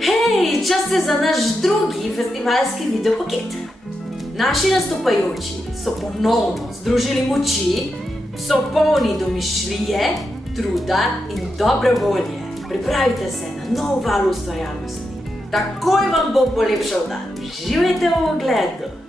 Hej, čas je za naš drugi festivalski videopaket. Naši nastopajoči so ponovno združili moči, so polni domišljije, truda in dobre volje. Pripravite se na nov val ustvarjalnosti. Takoj vam bo polepšal dan. Uživajte v ogledu.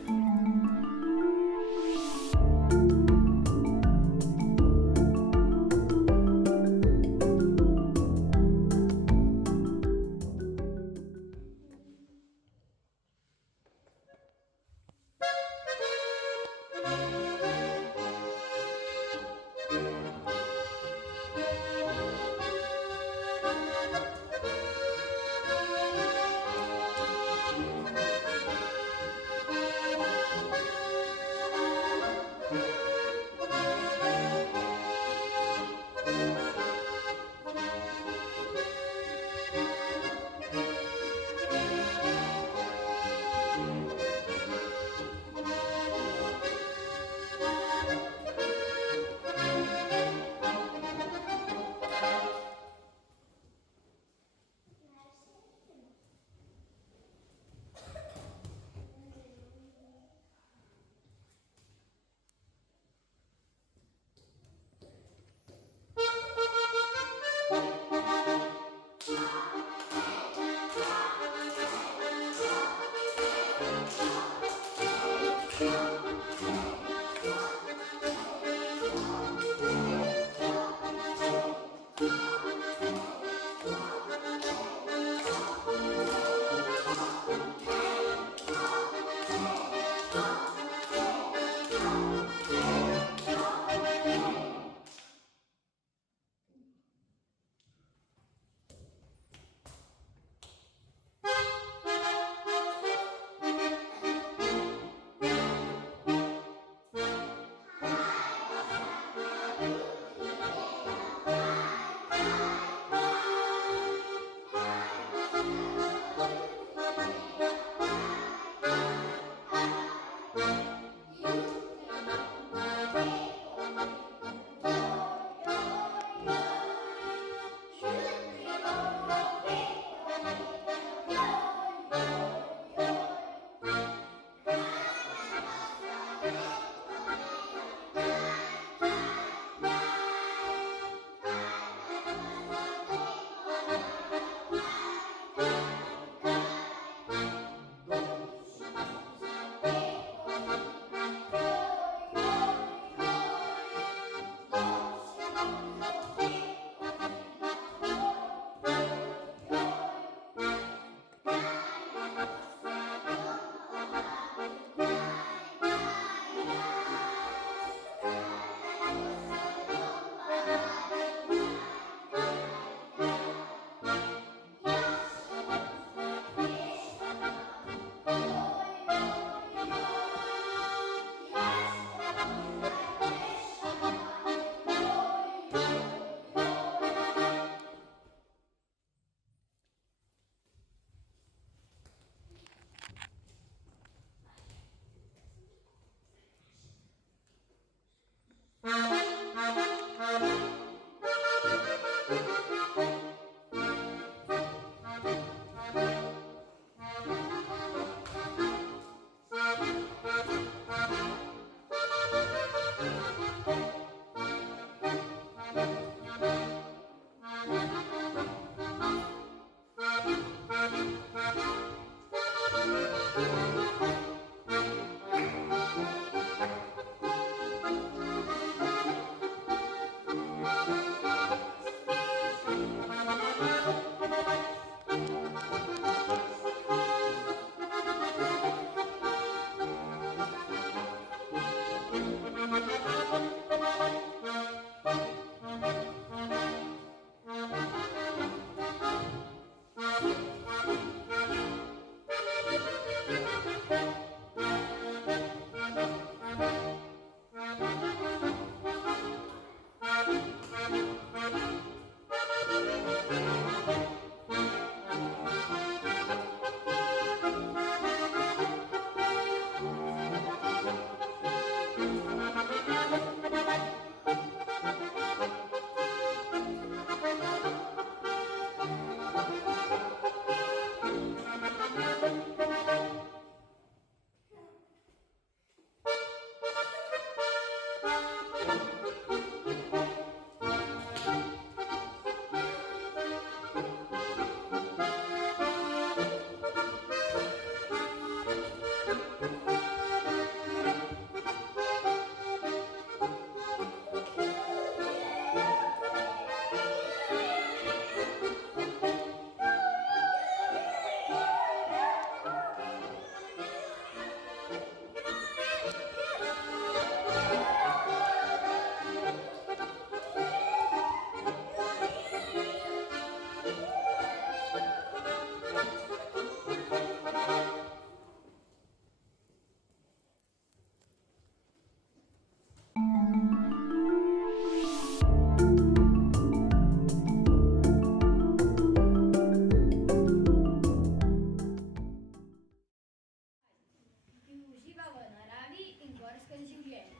Ki uživa v naravi in gorskem življenju.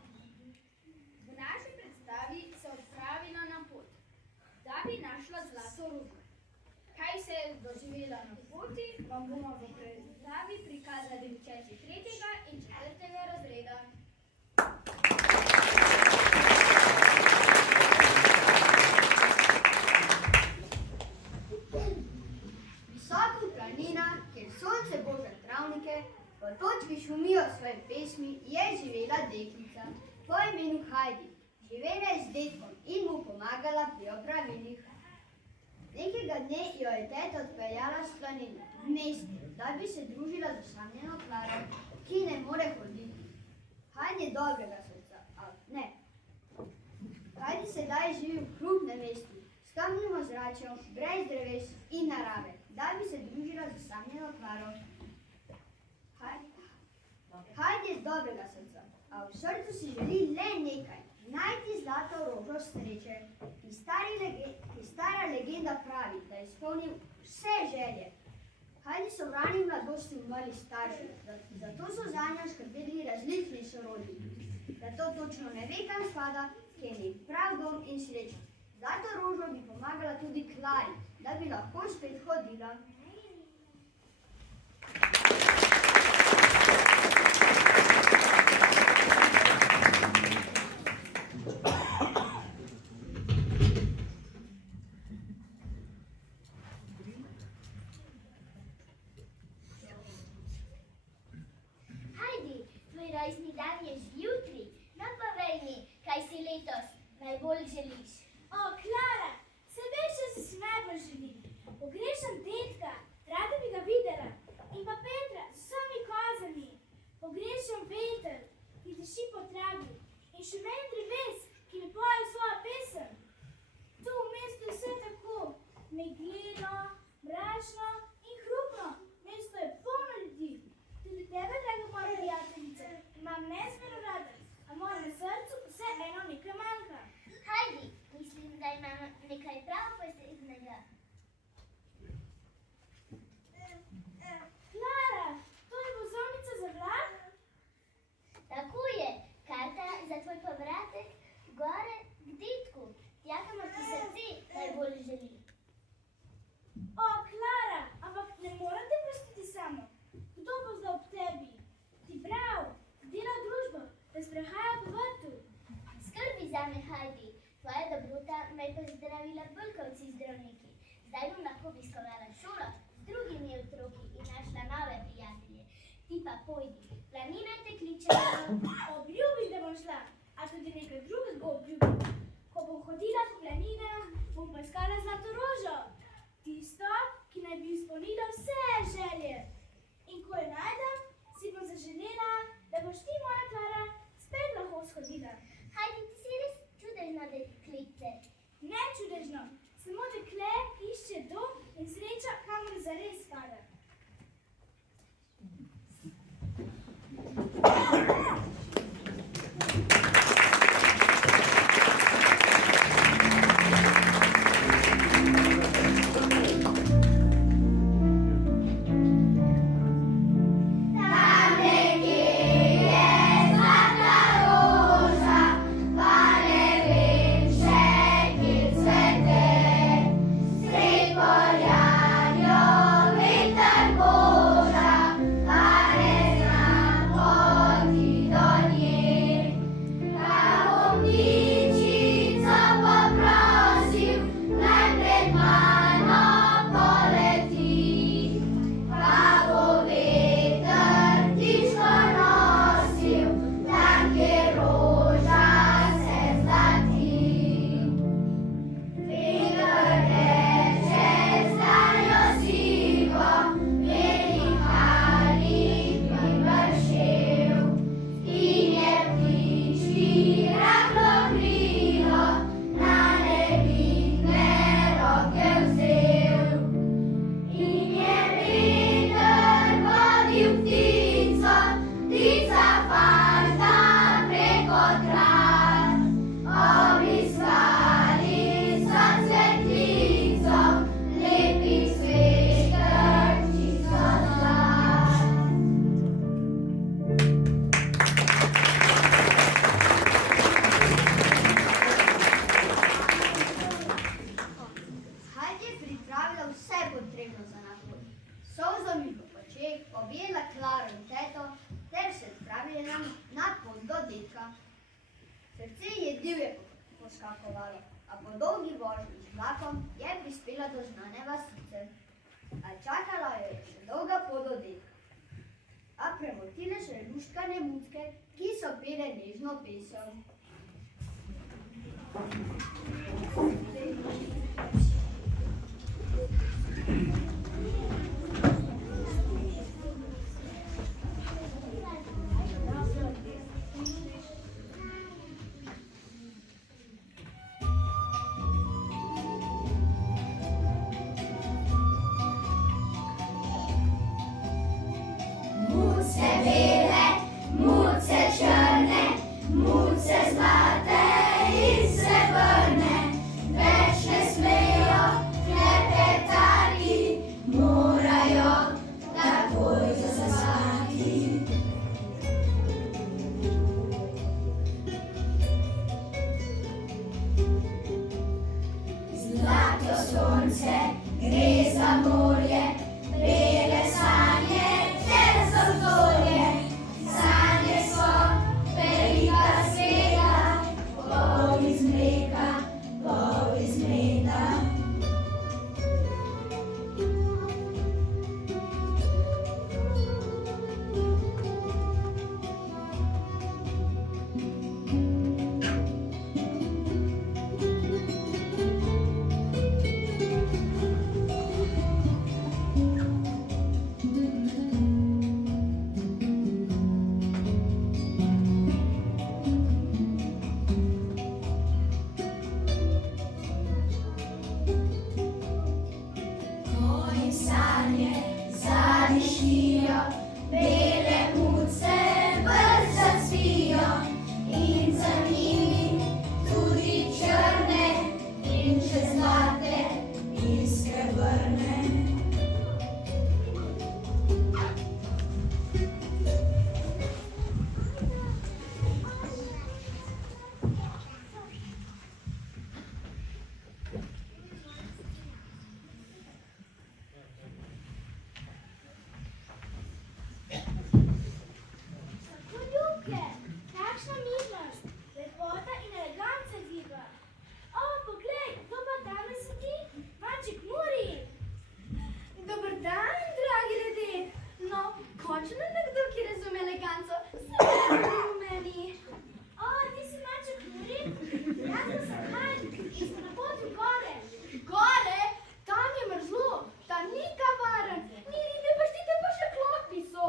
V naši predstavi se odpravila na pot, da bi našla zlato rudo. Kaj se je doživela na poti, vam bomo v predstavi prikazali učenci 3. in 4. razreda. Visoko v planinah, kjer sonce boža travnike, v točki šumijo svoje pesmi, je živela deklica po imenu Hajdi. Živela je z dedkom in mu pomagala pri opravilih. Nekega dne jo je teta odpeljala s planine v mesto, da bi se družila z osamljeno Klaro, ki ne more hoditi. Hajdi je dobrega srca, a ne. Hajdi sedaj živi v hrupnem mestu, s temnim ozračjem, brez dreves in narave, da bi se družila z osamljeno Klaro. Hajdi je z dobrega srca, a v srcu si želi le nekaj, najti zlato rožo sreče. In stara legenda pravi, da je izpolnil vse želje. Hajdi so v rani mladosti umrli starši, zato so zanjo skrbeli različni sorodniki. Zato točno ne ve, kam spada, kjer je prav dom in sreča. Zlato rožo bi pomagala tudi Klari, da bi lahko spet hodila. Hajdi, tvoj rojstni dan je že jutri. No, povej mi, kaj si letos najbolj želiš. O, Klara, se veš, da si najbolj želim. Pogrešam dedka, rada bi ga videla. In pa Petra z vsemi kozami. Pogrešam veter, ki diši po travi. In šumenje dreves, ki mi pojejo svojo pesem. Tu v mestu je vse tako, megleno, mračno in hrupno. Mesto je polno ljudi. Tudi tebe, draga moja prijateljica, imam nezmerno rada, a mojemu srcu vseeno nekaj manjka. Hajdi, mislim, da imam nekaj prav posebnega. Klara, to je vozovnica za vlak? Tako je, karta za tvoj povratek gore k dedku. Tja, kamor ti srce najbolj želi. O, Klara, ampak ne moram te pustiti samo. Kdo bo zdaj ob tebi? Ti prav, dela v družbo, da sprehaja po vrtu. Skrbi zame, Hajdi. Tvoja dobrota me je pozdravila Bulkovci zdravniki. Zdaj bom lahko obiskovala šolo z drugimi otroki in našla nove prijatelje. Ti pa pojdi, planine te kličejo. Obljubim, da bom šla, a tudi nekaj drugega obljubim. Ko bom hodila po planinah, bom poiskala zlato rožo. Tisto, ki naj bi izpolnila vse želje. In ko jo najdem, si bom zaželela, da boš ti, moja Klara, spet lahko shodila. Hajdi, ti si res čudežna deklice. Ne čudežno, samo dekle, ki išče dom in sreča, kamor zares spada. Veter boža, pa ne znam poti. Srce je divje poskakovalo, a po dolgi vožnji z vlakom je prispela do znane vasice. A čakala jo je še dolga pot do detka. A premotile še luštkane mucke, ki so pele nežno pesem. Muce bele, muce črne, muce zlate in srebrne, več ne smejo klepetati, morajo takoj zaspati. Zlato sonce gre za morje, bele sanje ter zordolje. Sanje so velika sveta, pol iz mleka, pol iz meda. Ko jim sanje zadišijo, bele muce brzo cvijo in za njimi tudi črne in še zlate in srebrne. Kako ljubke, kakšna midnost, lepota in eleganca giba. O, poglej, kdo pa danes si ti? Maček Muri. Dober dan, dragi ljudje. No, končno nekdo, ki razume eleganco, seveda v meni. O, ti si Maček Muri? Jaz pa sem Hajn in sem na poti v gore. Gore? Tam je mrzlo, tam ni kavaren, ni ribe paštete, pa še klopi so.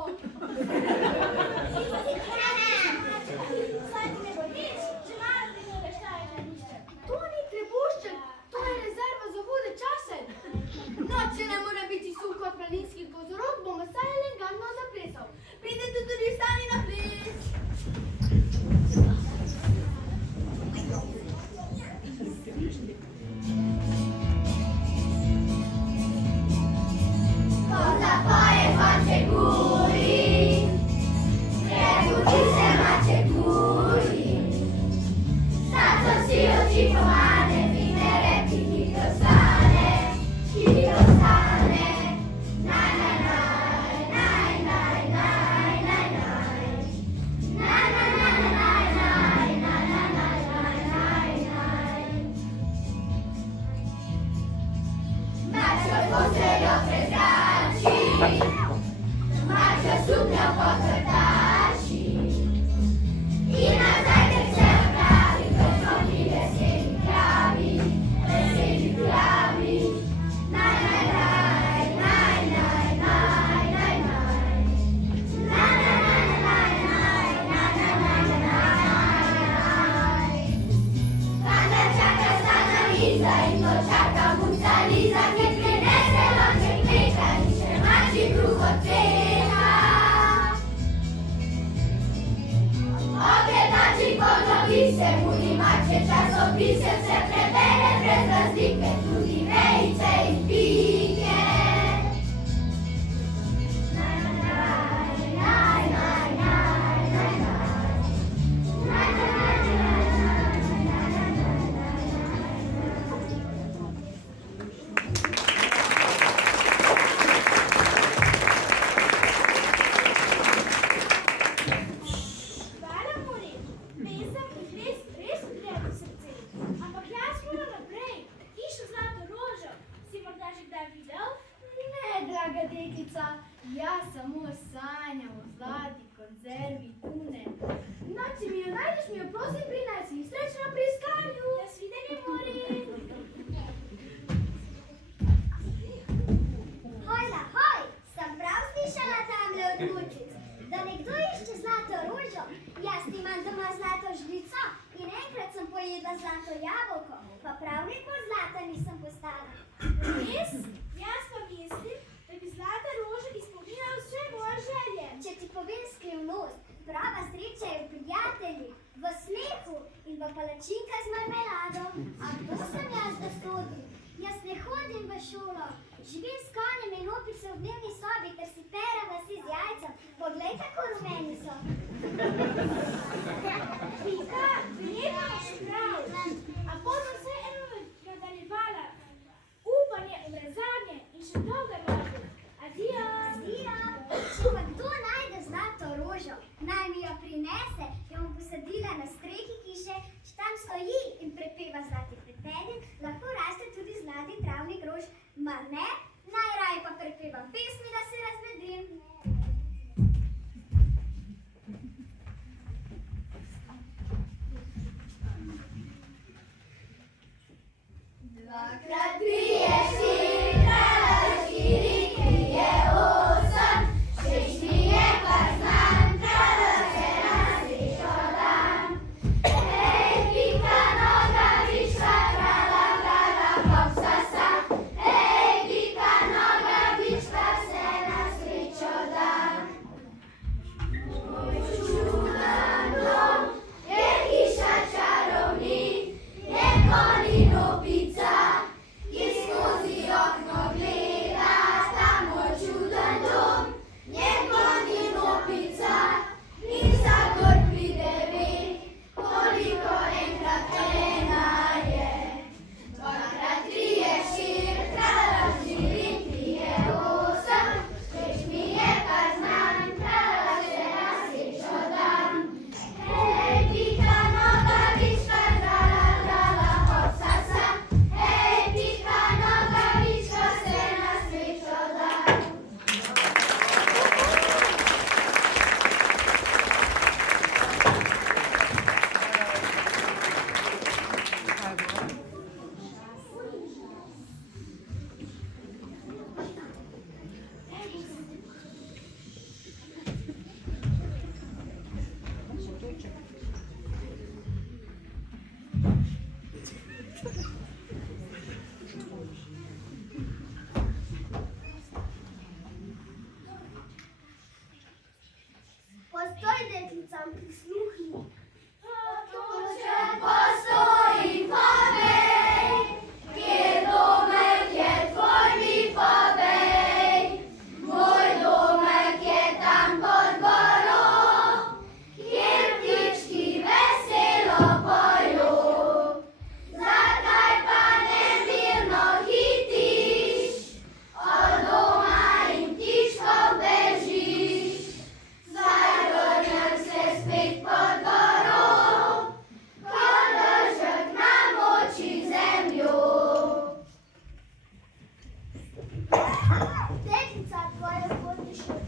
Saj ti ne bo nič, če malo ti ne veš, kaj je najnižje. To ni trebušček, to je rezerva za hude čase. No, če ne mora biti suh kot planinski kozorog, bom vsaj elegantno zaplesal. Pridite tudi sami na ples. Ko zapoje Maček Muri, prebudi se Maček Muri. Zato si oči pomane, vine repi, hitro stane, hitro stane. Naj, naj, naj, naj, naj, naj, naj, naj. Naj, naj, naj, naj, naj, naj, naj, naj, naj, naj, naj. Mačka posteljo prezrači, mačka suknjo pokrtači. In na zajtrk se odpravi, ko znopi veseli kravi, veseli kravi. Naj, naj, naj, naj, naj, naj, naj, naj. Naj, naj, naj, naj, naj, naj, naj, naj, naj. Kanda čaka stana miza in to čaka muca Liza, ki prinese lonček mleka in še mačji kruh od peha. Okretači ponovi se, mudi mače časopise, vse prebere brez razlike, tudi vejice in pike. Naj, naj, naj, naj, naj, naj, naj. Naj, naj, naj, naj, naj, naj, Hvala, Muri. Pesem in ples jedla zlato jabolko, pa prav lepo zlata nisem postala. Res? Jaz pa mislim, da bi zlata roža izpolnila vse moje želje. Če ti povem skrivnost, prava sreča je v prijatelji, v smehu in v palačinkah z marmelado. A kdo sem jaz, da sodim? Jaz ne hodim v šolo, živim s konjem in opice v dnevni sobi, ker si pera vasi z jajcem. Poglej, kako rumeni so. Pika, verjetno imaš prav. A bodo vseeno nadaljevala. Upanje umre zadnje in še dolga noč. Adijo. Adijo. Če pa kdo najde zlato rožo, naj mi jo prinese, jo bom posadila na strehi hiše, če tam stoji in prepeva zlati prepeden, lahko raste tudi zlati travnik rož, mar ne? Najraje pa prepevam pesmi, da se razvedim. Dvakrat trije, štiri, trije, osem, šest mi je pa znan, se na srečo dan. Hej, pika, nogavička, hop, sasa. Hej, pika, nogavička, se na srečo dan. Moj čuden dom je hiša čarovnik, je konj in opica, ki skozi okno gleda, ta moj čuden dom, je konj in opica, in vsakor pride ve, koliko enkrat ena je. Dvakrat trije, štiri, štiri, trije, osem, šest mi je pa znan, se na srečo dan. Hej, pika, nogavička, hop, sasa. Hej, pika, nogavička, se na srečo dan. Postoj, deklicam, prisluhni. Oče, postoj in povej, kje domek je tvoj, mi povej. Moj domek je tam pod goro, kjer ptički veselo pojo. Zakaj pa nemirno hitiš, od doma in ptičkov bežiš? Zdaj vrnem se spet pod goro, ko dežek namoči zemljo. Deklica, tvoje potni šut.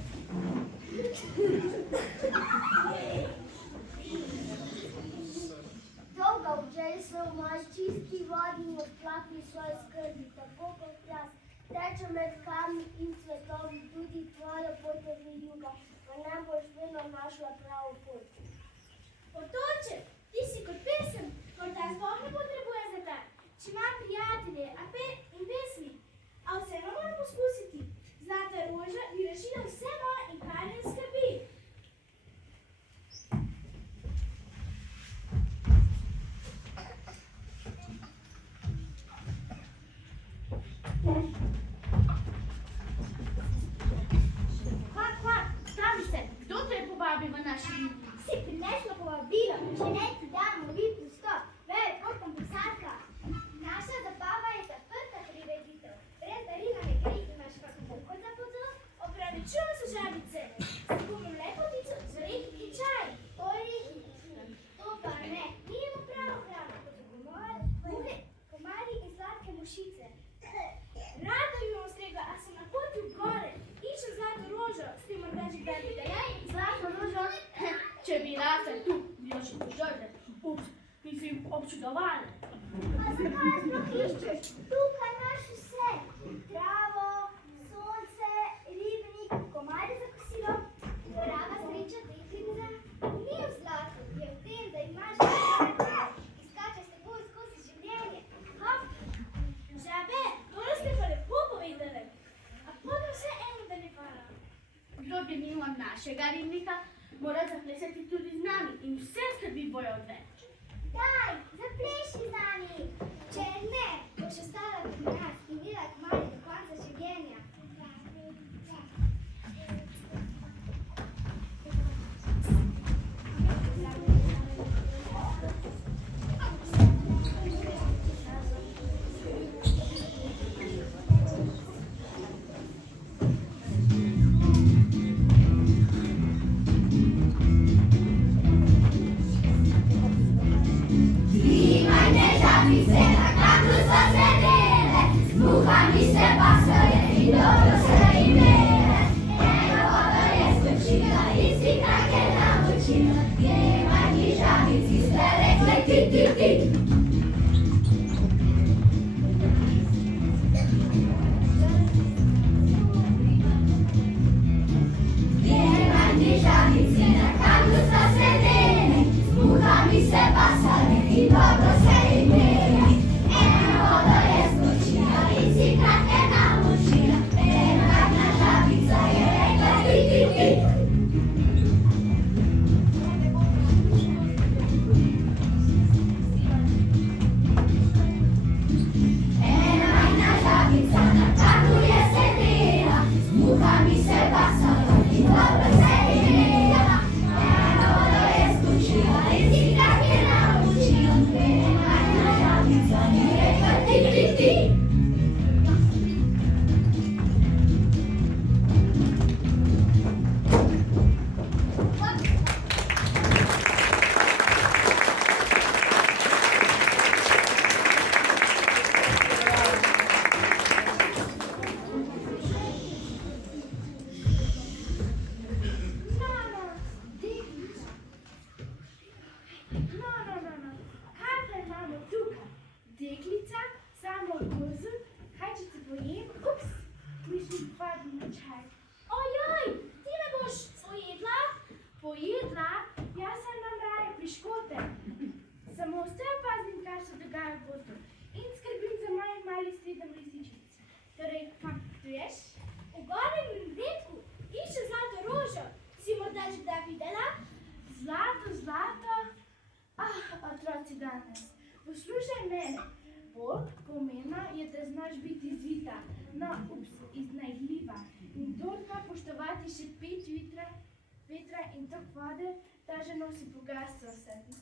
Dolga včej se umaš čisti vodni odplakni svoje skrbi, tako kot jaz. Teče med kamni in cvetovi, tudi tvoja pot je viljuga, pa ne boš vedno našla pravo pot. Otoče, ti si kot pesem, morda sploh ne potrebuje za ta. Če imam prijatelje in pesmi, a vseeno moram poskusiti. Zlata roža bi rešila vse moje in karne skrbi. Kvak, stavi se, kdo te je povabil v naši hiši? Si prinesla povabilo, če ne ti damo lep vstop. Vej, potem pisarka. Naša zabava je zaprta prireditev. Brez darila ne gre, imaš kakšen pohod za pozor? Opravičujem se, žabice. Skupim lepotico z orehi in čaj. Orehi, to pa ne. Nijemo pravo hrano, kot so komari in sladke mušice. Rada bi vam stregla, a sem na poti v gore. Iščem zlato rožo, s tem morda že kdaj videla. Zlato rožo? Če bi rasla tu, bi jo še požrle. Ups, mislim občudovane. A zakaj sploh iščeš? Tukaj imaš vse. Travo, sonce, ribnik, komarje za kosilo. Prava sreča deklica ni v zlatu, je v tem, da imaš zlato. Izkačeš tako našega ribnika mora zaplesati tudi z nami in vse skrbi bojo odveč. Daj, zapleši z nami. Če ne, boš ostala pri nas in imela kmalu do konca življenja. Poslušaj mene, bolj pomembno je, da znaš biti zvita, iznajdljiva in dolga poštovati še 5 vetra in tok vode, ta že nosi bogatstvo v sebi.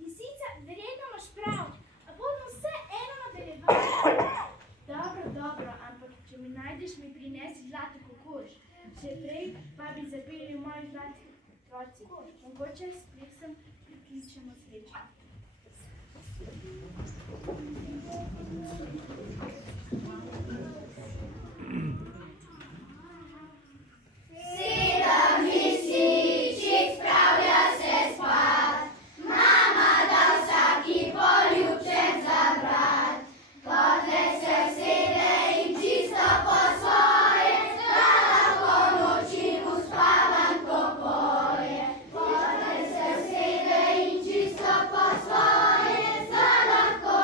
Lisica, verjetno imaš prav, a bomo vse eno nadaljevali. Dobro, ampak če mi najdeš, mi prinesi zlato kokoš. Še prej pa bi zapeli moji zlati otroci. Mogoče s plesom prikličemo srečo. Čisto po svoje, za lahko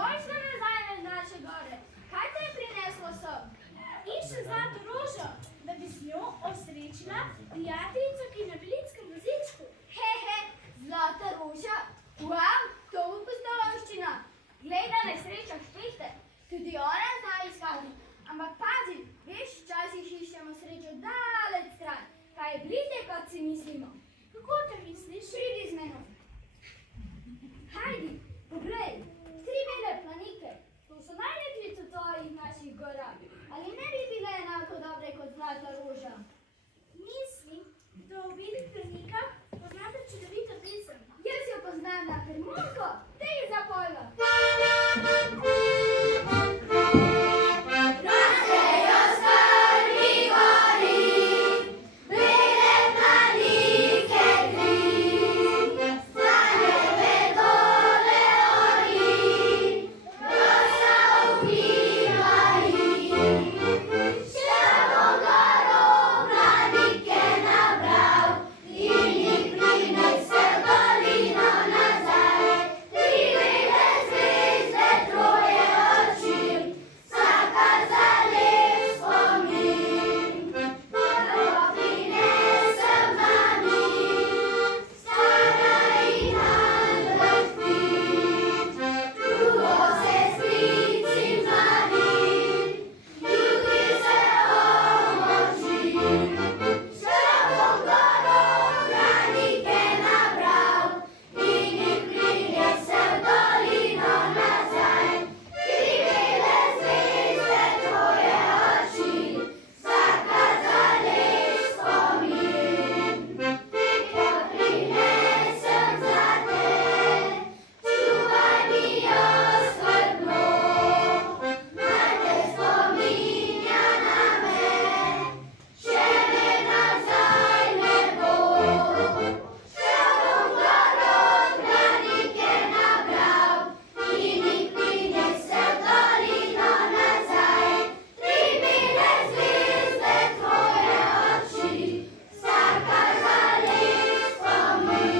Dobrodošla nazaj na naše gore. Kaj te je prineslo sem? Iščem zlato rožo, da bi z njo osrečila prijateljico, ki je na velitskem vozičku. Zlata roža. Wow, to bo pustolovščina. Glej, da ne srečaš Pehte. Tudi ona zna iskati. Ampak pazi, veš, včasih iščemo srečo daleč stran. Kaj je bližje, kot si mislimo. Kako te misliš? Pridi z menoj. Hajdi, poglej, 3 bele planike. To so najlepši cvetovi naših gorah. Ali ne bi bile enako dobre kot zlata roža? Mislim, da v obeh planikah poznate čudovito pesem. Jaz jo poznam na harmoniko, te ji zapojva. Rastejo strmi gori, bele planike tri, stane vedole ori, rosa umivaji. Še bom gorov planike nabral in jih prinesel dolino nazaj. 3 bele zvezde, 3 oči, vsaka za lep spomin. Prvo prinesem mami, stara in angel spit. Drugo sestrici mladim, jutri se omočim. Še bom gorov planike nabral in jih prinesel dolino nazaj. 3 bele zvezde, 3 oči, vsaka za lep spomin. Petko prinesem zate, čuvaj mi jo skrbno. Naj te spominja name, še me nazaj ne bo. Šel bom gorov planike nabral in jih prinesel dolino nazaj. 3 bele zvezde, 3 oči, vsaka za lep spomin.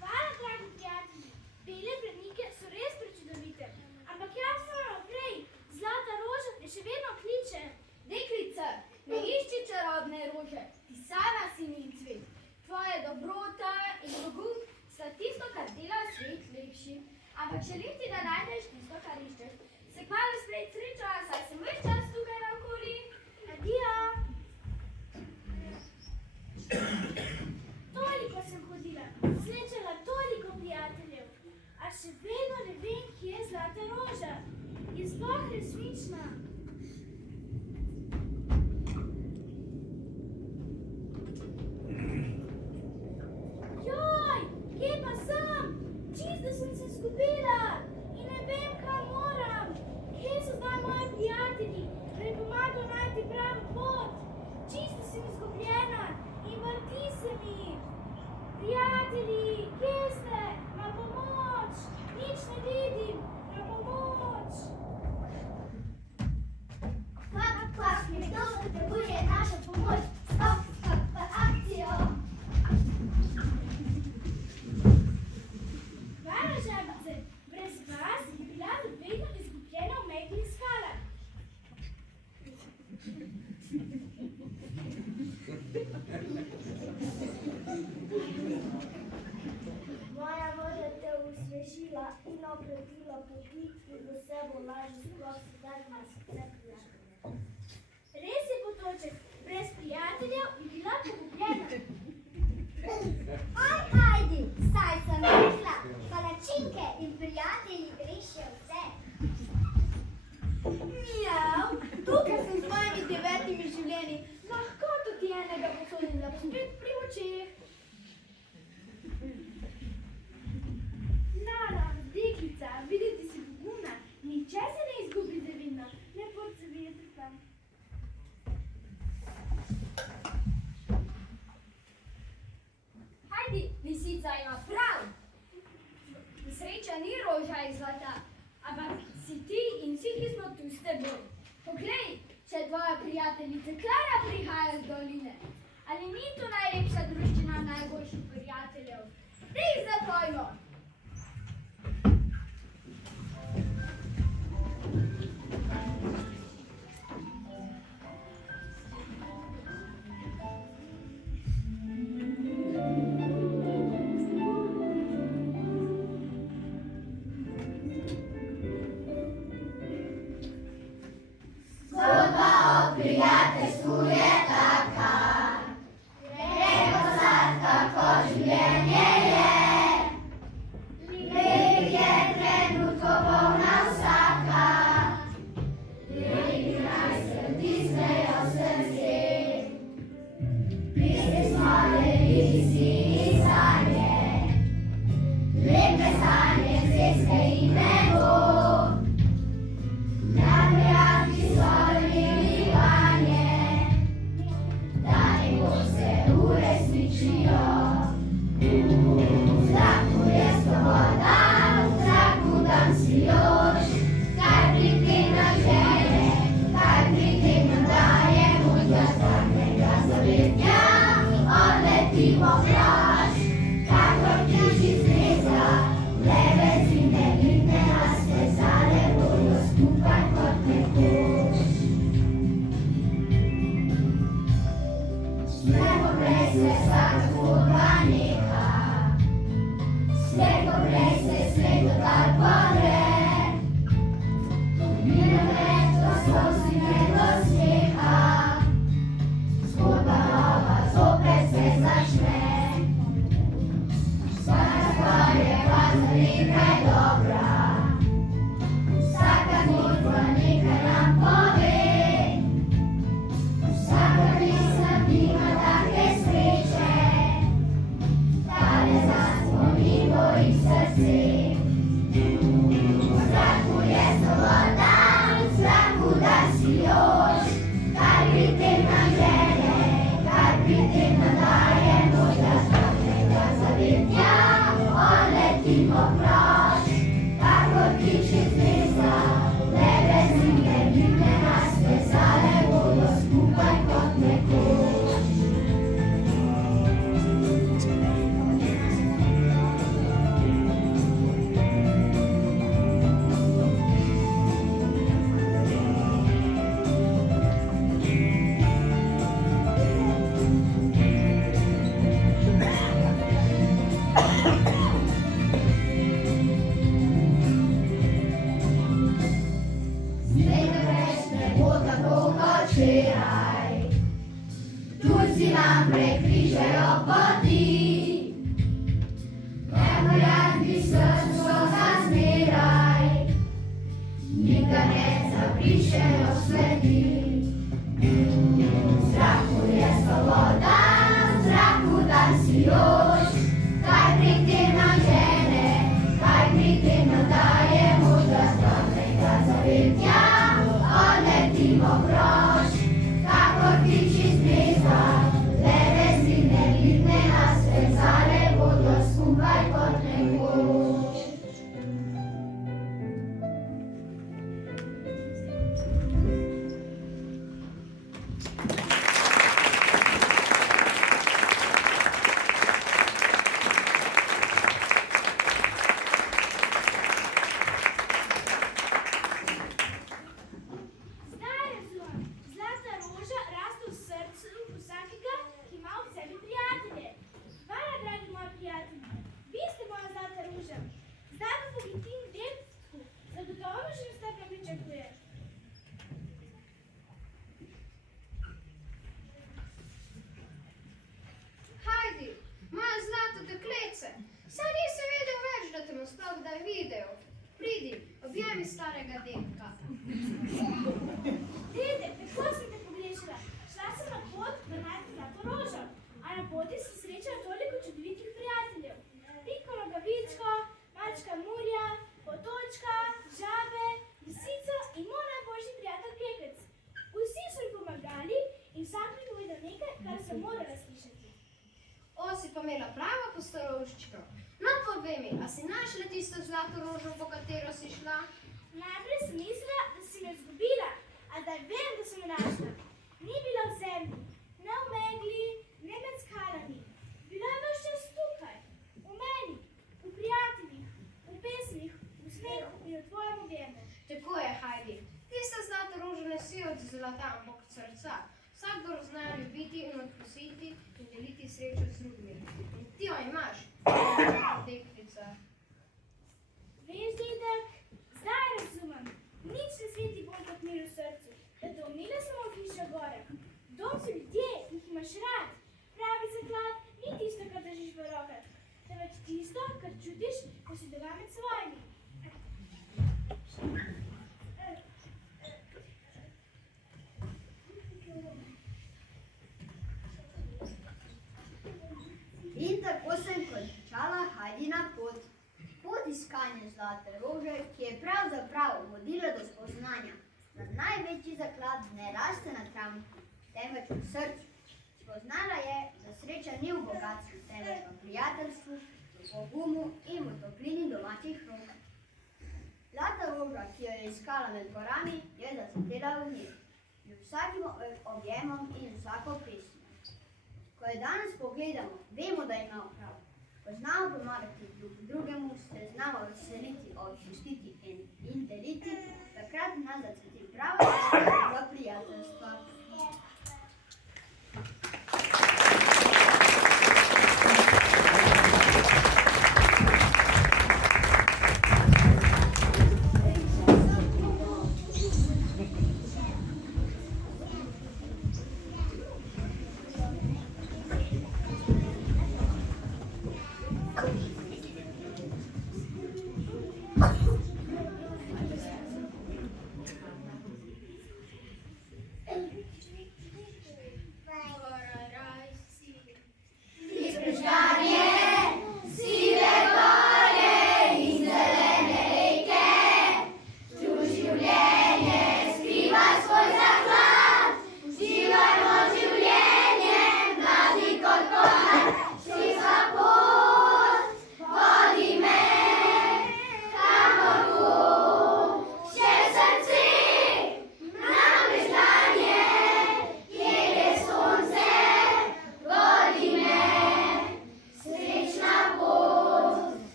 Hvala, dragi prijatelji. Bele planike so res prečudovite. Ampak jaz moram naprej. Zlata roža te še vedno kliče. Deklica, ne išči čarobne rože, ti sama si njen cvet. Tvoja dobrota in pogum sta tisto, kar dela svet lepši. Ampak želim ti, da najdeš tisto, kar iščeš. Se kmalu spet sreča, saj sem ves čas tukaj naokoli. Adijo. Toliko sem hodila, srečala toliko prijateljev, a še vedno ne vem, kje je zlata roža. Je sploh resnična. Joj, kje pa sem? Čisto sem se izgubila in ne vem, kam moram. Kje so zdaj moji prijatelji, da mi pomagajo najti pravo pot? Čisto sem izgubljena in vrti se mi. Prijatelji, kje ste? Na pomoč! Nič ne vidim! Na pomoč! Kvak, nekdo potrebuje našo pomoč. Stop, v akcijo. Hvala, žabice! Brez vas bi bila vedno izgubljena v megli skalah. Moja voda te osvežila in okrepila poti in do sebe lažje sploh sedaj nas neprijatelje. Res je, potoček, brez prijateljev bi bila pogubljena. Aj, Hajdi, saj sem rekla, palačinke in prijatelji rešijo vse. Miau, tukaj sem s svojimi 9 življenji. Lahko tudi enega posodim, da bo spet pri očeh. Nara, deklica, videti si pogumna, nihče se ne izgubi zavidno, ne pot se videti tam. Hajdi, lisica ima prav. Sreča ni roža iz zlata, ampak si ti in vsi, ki smo tu s teboj. Poglej, če se tvoja prijateljica Klara prihaja z doline. Ali ni to najlepša druščina najboljših prijateljev? Dej zapojmo! Zgodba o prijateljstvu je taka, preko sladka kot življenje je. Lep je trenutkov polna vsaka, lepi naj se vtisnejo v srce. Pesmi smo delili si in sanje, lepe sanje, zvezde in nebo. Najprej sem mislila, da si me izgubila, a zdaj vem, da sem jo našla. Ni bila v zemlji, ne v megli, ne med skalami. Bila je ves čas tukaj, v meni, v prijateljih, v pesmih, v smehu in v tvojem objemu. Tako je, Heidi. Tista zlata roža ne si od zlata, ampak od srca. Vsakdor zna ljubiti in odpustiti in deliti srečo z drugimi. In ti jo imaš, deklica. Veš, dedek, zdaj razumem. Nič ne sveti bolj kot mir v srcu. Da dom ni le samo hiša gore. Dom so ljudje, ki jih imaš rad. Pravi zaklad ni tisto, kar držiš v rokah, temveč tisto, kar čutiš, ko si doma med svojimi. In tako sem končala Heidina pot. Pot iskanja zlate rože, ki je pravzaprav vodila do spoznanja, da največji zaklad ne raste na travniku, temveč v srcu. Spoznala je, da sreča ni v bogatstvu, temveč v prijateljstvu, v pogumu in v toplini domačih rok. Zlata roža, ki jo je iskala med gorami, je zacvetela v njih, z vsakim objemom in vsako pesmijo. Ko jo danes pogledamo, vemo, da ima prav. Ko znamo pomagati drugemu, se znamo veseliti, odpustiti in deliti, takrat nas zacveti prava za prijateljstva.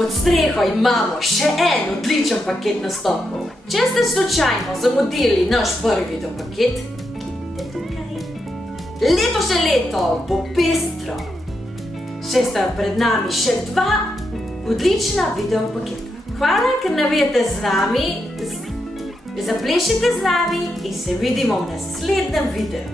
Pod streho imamo še en odličen paket nastopov. Če ste slučajno zamudili naš prvi videopaket, letošnje leto bo pestro. Še sta pred nami še 2 odlična videopaketa. Hvala, ker navijete z nami, zaplešite z nami in se vidimo v naslednjem videu.